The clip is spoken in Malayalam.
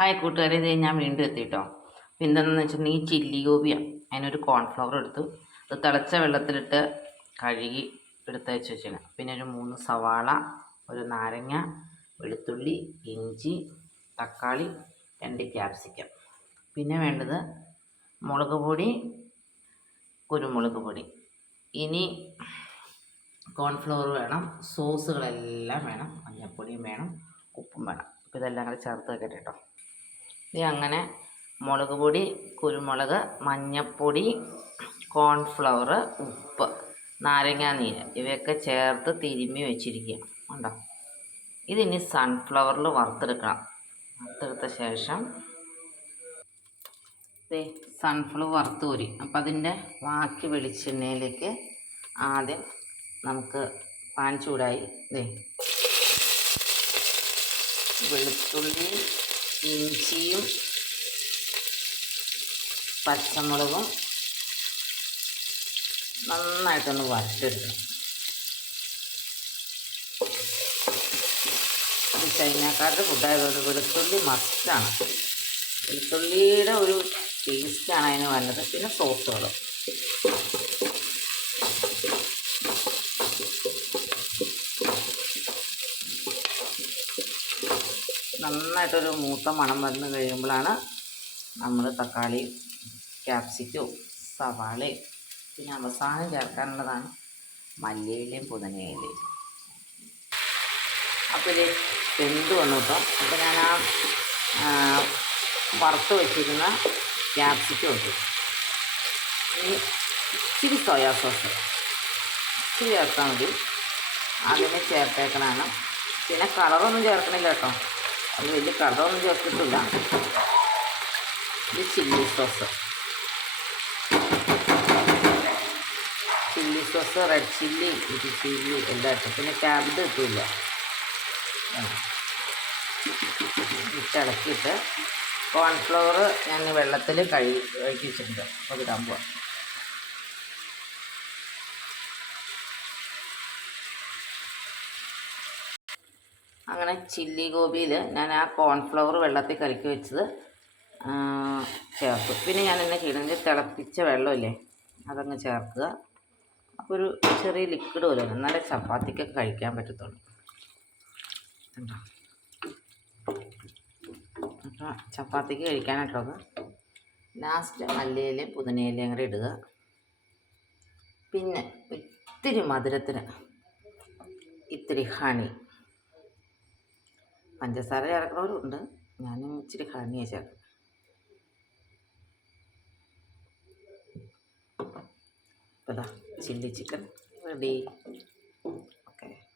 ഹായ് കൂട്ടുകാരെ, ഇത് ഞാൻ വീണ്ടും എത്തിയിട്ടോ. അപ്പോൾ എന്താണെന്ന് വെച്ചിട്ടുണ്ടെങ്കിൽ ചില്ലി ഗോപിയാണ്. അതിനൊരു കോൺഫ്ലവർ എടുത്തു, അത് തിളച്ച വെള്ളത്തിലിട്ട് കഴുകി എടുത്ത് വെച്ചാണ്. പിന്നെ ഒരു 3 സവാള, ഒരു നാരങ്ങ, വെളുത്തുള്ളി, ഇഞ്ചി, തക്കാളി, 2 ക്യാപ്സിക്കം. പിന്നെ വേണ്ടത് മുളക് പൊടി, കുരുമുളക് പൊടി. ഇനി കോൺഫ്ലവർ വേണം, സോസുകളെല്ലാം വേണം, മഞ്ഞൾപ്പൊടിയും വേണം, ഉപ്പും വേണം. അപ്പോൾ ഇതെല്ലാം കൂടെ ചേർത്ത് വെക്കട്ടെ കേട്ടോ. ഇത് അങ്ങനെ മുളക് പൊടി, കുരുമുളക്, മഞ്ഞൾപ്പൊടി, കോൺഫ്ലവർ, ഉപ്പ്, നാരങ്ങാനീര് ഇവയൊക്കെ ചേർത്ത് തിരുമ്മി വെച്ചിരിക്കുക. ഉണ്ടോ? ഇതിനി സൺഫ്ലവറിൽ വറുത്തെടുക്കണം. വറുത്തെടുത്ത ശേഷം സൺഫ്ലവർ വറുത്ത് കോരി. അപ്പം അതിൻ്റെ ബാക്കി വെളിച്ചെണ്ണയിലേക്ക് ആദ്യം നമുക്ക് പാൻ ചൂടായി വെളുത്തുള്ളിയും ഇഞ്ചിയും പച്ചമുളകും നന്നായിട്ടൊന്ന് വറുത്തെടുക്കണം. ഇത് ചൈനക്കാരുടെ ഫുഡായതുകൊണ്ട് വെളുത്തുള്ളി മസ്റ്റാണ്. വെളുത്തുള്ളിയുടെ ഒരു ടേസ്റ്റാണ് അതിന് നല്ലത്. പിന്നെ സോസുകൾ നന്നായിട്ടൊരു മൂത്ത മണം വന്ന് കഴിയുമ്പോഴാണ് നമ്മൾ തക്കാളി, ക്യാപ്സിക്കവും സവാളയും പിന്നെ അവസാനം ചേർക്കാനുള്ളതാണ് മല്ലിയിലയും പുതിനയിലയും. അപ്പോൾ ഇത് വെന്ത് വന്നു കേട്ടോ. അപ്പോൾ ഞാൻ വറുത്ത് വെച്ചിരുന്ന ക്യാപ്സിക്കം ഇട്ടു. ഇനി ഇച്ചിരി സോയാ സോസ് ഇച്ചിരി ചേർത്താൽ മതി. അതിന് ചേർത്തേക്കണതാണ്. പിന്നെ കളറൊന്നും ചേർക്കണില്ല കേട്ടോ, അത് വലിയ കളറൊന്നും ചേർത്തിട്ടില്ല. ഇത് chilli sauce, red chilli, chilli എല്ലാം ഇട്ടു. പിന്നെ ക്യാബേജ് ഇട്ടില്ല. ഇളക്കിയിട്ട് കോൺഫ്ലവർ ഞാൻ വെള്ളത്തിൽ കഴുകി വെച്ചിട്ടുണ്ട്. അപ്പോൾ ഇടാൻ പോവാം. അങ്ങനെ ചില്ലി ഗോപിയിൽ ഞാൻ ആ കോൺഫ്ലവർ വെള്ളത്തിൽ കലക്കി വെച്ചത് ചേർത്തു. പിന്നെ ഞാൻ എന്നെ ചെയ്യണമെങ്കിൽ തിളപ്പിച്ച വെള്ളമില്ലേ അതങ്ങ് ചേർക്കുക. അപ്പോൾ ഒരു ചെറിയ ലിക്വിഡ് പോലെ എന്നാലേ ചപ്പാത്തിക്കൊക്കെ കഴിക്കാൻ പറ്റത്തുള്ളൂ. അപ്പോൾ ചപ്പാത്തിക്ക് കഴിക്കാനായിട്ടത് ലാസ്റ്റ് മല്ലിയിലയും പുതിനയിലയും കൂടെ ഇടുക. പിന്നെ ഇത്തിരി മധുരത്തിന് ഇത്തിരി ഹണി, പഞ്ചസാര ചേർക്കുന്നവരുണ്ട്, ഞാനും ഇച്ചിരി ഹണിയെ ചേർക്കും. അപ്പോൾ ചില്ലി ചിക്കൻ റെഡി.